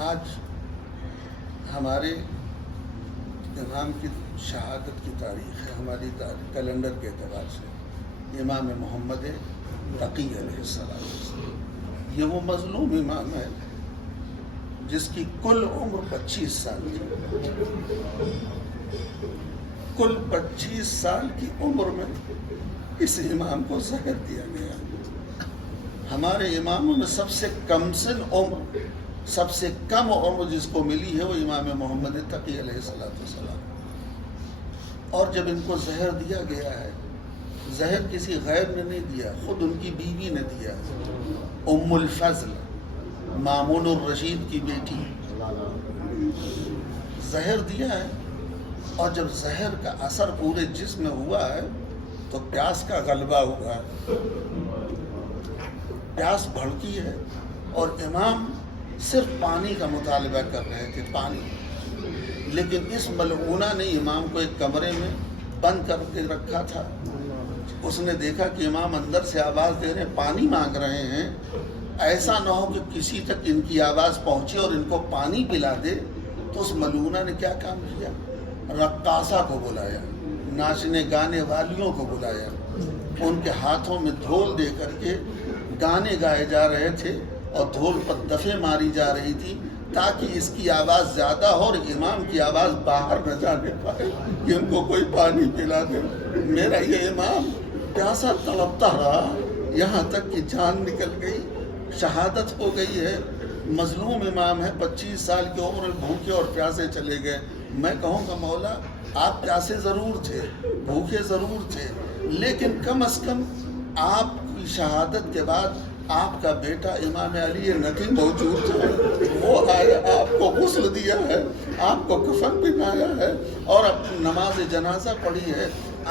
آج ہمارے امام کی شہادت کی تاریخ ہے، ہماری کیلنڈر کے اعتبار سے امام محمد تقی علیہ السلام۔ یہ وہ مظلوم امام ہے جس کی کل عمر 25 سال تھی۔ کل 25 سال کی عمر میں اس امام کو زہر دیا گیا۔ ہمارے اماموں میں سب سے کم سن عمر، سب سے کم عمر جس کو ملی ہے وہ امام محمد تقی علیہ السلام۔ اور جب ان کو زہر دیا گیا ہے، زہر کسی غیر نے نہیں دیا، خود ان کی بیوی نے دیا، ام الفضل مامون الرشید کی بیٹی، زہر دیا ہے۔ اور جب زہر کا اثر پورے جسم میں ہوا ہے تو پیاس کا غلبہ ہوا ہے، پیاس بھڑکی ہے، اور امام صرف پانی کا مطالبہ کر رہے تھے، پانی۔ لیکن اس ملعونہ نے امام کو ایک کمرے میں بند کر کے رکھا تھا۔ اس نے دیکھا کہ امام اندر سے آواز دے رہے ہیں، پانی مانگ رہے ہیں، ایسا نہ ہو کہ کسی تک ان کی آواز پہنچے اور ان کو پانی پلا دے۔ تو اس ملعونہ نے کیا کام کیا؟ رقاصہ کو بلایا، ناچنے گانے والیوں کو بلایا، ان کے ہاتھوں میں دھول دے کر کے گانے گائے جا رہے تھے اور دھول پر دفیں ماری جا رہی تھی تاکہ اس کی آواز زیادہ ہو اور امام کی آواز باہر نہ جانے پائے کہ ان کو کوئی پانی پلا دے۔ میرا یہ امام پیاسا تڑپتا رہا یہاں تک کہ جان نکل گئی، شہادت ہو گئی ہے۔ مظلوم امام ہے، 25 سال کی عمر میں بھوکے اور پیاسے چلے گئے۔ میں کہوں گا مولا آپ پیاسے ضرور تھے، بھوکے ضرور تھے، لیکن کم از کم آپ کی شہادت کے بعد آپ کا بیٹا امام علی نقی موجود تھا، وہ آیا، آپ کو غسل دیا ہے، آپ کو کفن پہنایا ہے اور اپنی نماز جنازہ پڑھی ہے،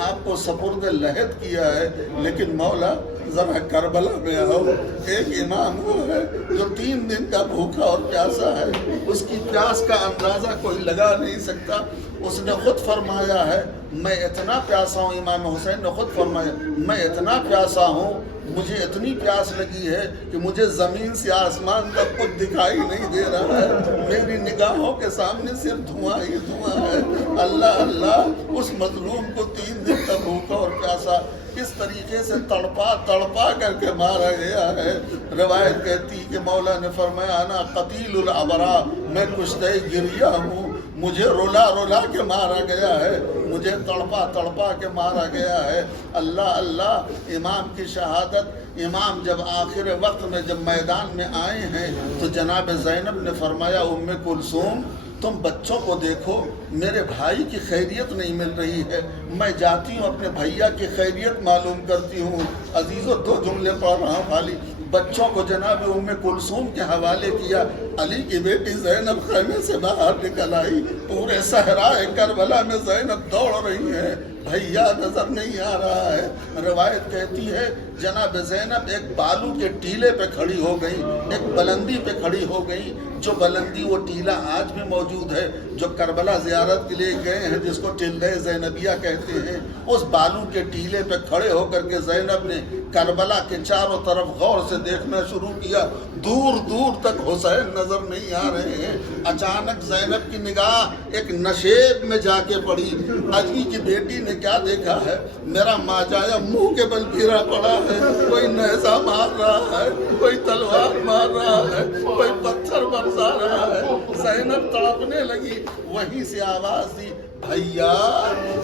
آپ کو سپرد لحد کیا ہے۔ لیکن مولا ذرا کربلا میں آؤ، ایک امام وہ ہے جو 3 دن کا بھوکا اور پیاسا ہے، اس کی پیاس کا اندازہ کوئی لگا نہیں سکتا۔ اس نے خود فرمایا ہے میں اتنا پیاسا ہوں، امام حسین نے خود فرمایا میں اتنا پیاسا ہوں، مجھے اتنی پیاس لگی ہے کہ مجھے زمین سے آسمان تک کچھ دکھائی نہیں دے رہا ہے، میری نگاہوں کے سامنے صرف دھواں ہی دھواں ہے۔ اللہ اللہ، اس مظلوم کو 3 دن کا بھوکا اور پیاسا کس طریقے سے تڑپا تڑپا کر کے مارا گیا ہے۔ روایت کہتی کہ مولا نے فرمایا انا قتیل الابرا، میں کشتہ گریہ ہوں، مجھے رولا رولا کے مارا گیا ہے، مجھے تڑپا تڑپا کے مارا گیا ہے۔ اللہ اللہ، امام کی شہادت، امام جب آخر وقت میں جب میدان میں آئے ہیں تو جناب زینب نے فرمایا ام کلثوم تم بچوں کو دیکھو، میرے بھائی کی خیریت نہیں مل رہی ہے، میں جاتی ہوں اپنے بھیا کی خیریت معلوم کرتی ہوں۔ عزیزو 2 جملے پڑھ رہا ہوں خالی۔ بچوں کو جناب ام کلثوم کے حوالے کیا، علی کی بیٹی زینب خیمے سے باہر نکل آئی، پورے صحرائے کربلا میں زینب دوڑ رہی ہے، بھیا نظر نہیں آ رہا ہے۔ روایت کہتی ہے جناب زینب ایک بالو کے ٹیلے پہ کھڑی ہو گئی، ایک بلندی پہ کھڑی ہو گئی، جو بلندی وہ ٹیلا آج بھی موجود ہے، جو کربلا زیارت کے لیے گئے ہیں جس کو ٹلہ زینبیہ کہتے ہیں، اس بالو کے ٹیلے پہ کھڑے ہو کر کے زینب نے کربلا کے چاروں طرف غور سے دیکھنا شروع کیا، دور دور تک حسین نظر نہیں آ رہے ہیں۔ اچانک زینب کی نگاہ ایک نشیب میں جا کے پڑی، علی کی بیٹی نے کیا دیکھا ہے، میرا ماجایا منہ کے بل گرا پڑا ہے، کوئی نیزہ مار رہا ہے، کوئی تلوار مار رہا ہے، کوئی پتھر برسا رہا ہے۔ زینب تڑپنے لگی، وہیں سے آواز دی بھیا،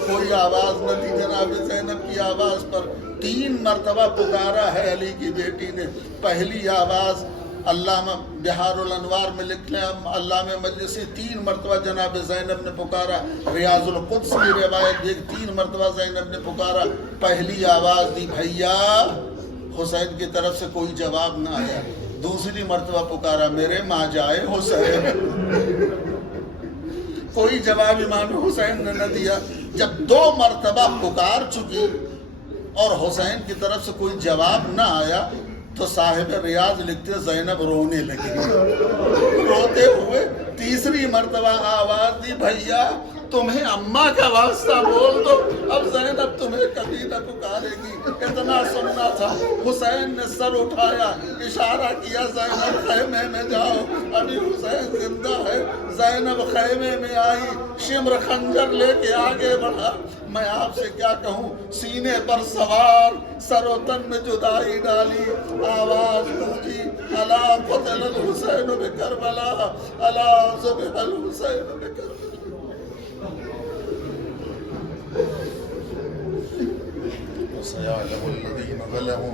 کوئی آواز نہ دی جناب زینب کی آواز پر 3 مرتبہ پکارا ہے علی کی بیٹی نے۔ پہلی آواز علامہ بہار الانوار میں لکھ لیں، علامہ مجلسی 3 مرتبہ جناب زینب نے پکارا، ریاض القدس کی روایت دیکھ 3 مرتبہ زینب نے پکارا، پہلی آواز دی بھیا، حسین کی طرف سے کوئی جواب نہ آیا۔ دوسری مرتبہ پکارا میرے ماں جائے حسین، کوئی جواب امام حسین نے نہ دیا۔ جب 2 مرتبہ پکار چکی اور حسین کی طرف سے کوئی جواب نہ آیا تو صاحب ریاض لکھتے زینب رونے لگی، روتے ہوئے تیسری مرتبہ آواز دی بھیا تمہیں اماں کا واسطہ بول دو، اب زینب تمہیں کبھی نہ پکارے گی۔ اتنا سننا تھا، حسین نے سر اٹھایا، اشارہ کیا زینب خیمے میں جاؤ، ابھی حسین زندہ ہے۔ زینب خیمے میں آئی، شمر خنجر لے کے آگے بڑھا۔ میں آپ سے کیا کہوں، سینے پر سوار، سر و تن میں جدائی ڈالی، آواز گونجی، الا قتل الحسین بکربلا، الا ذبح الحسین بکربلا۔ وسيعلم الذين ظلموا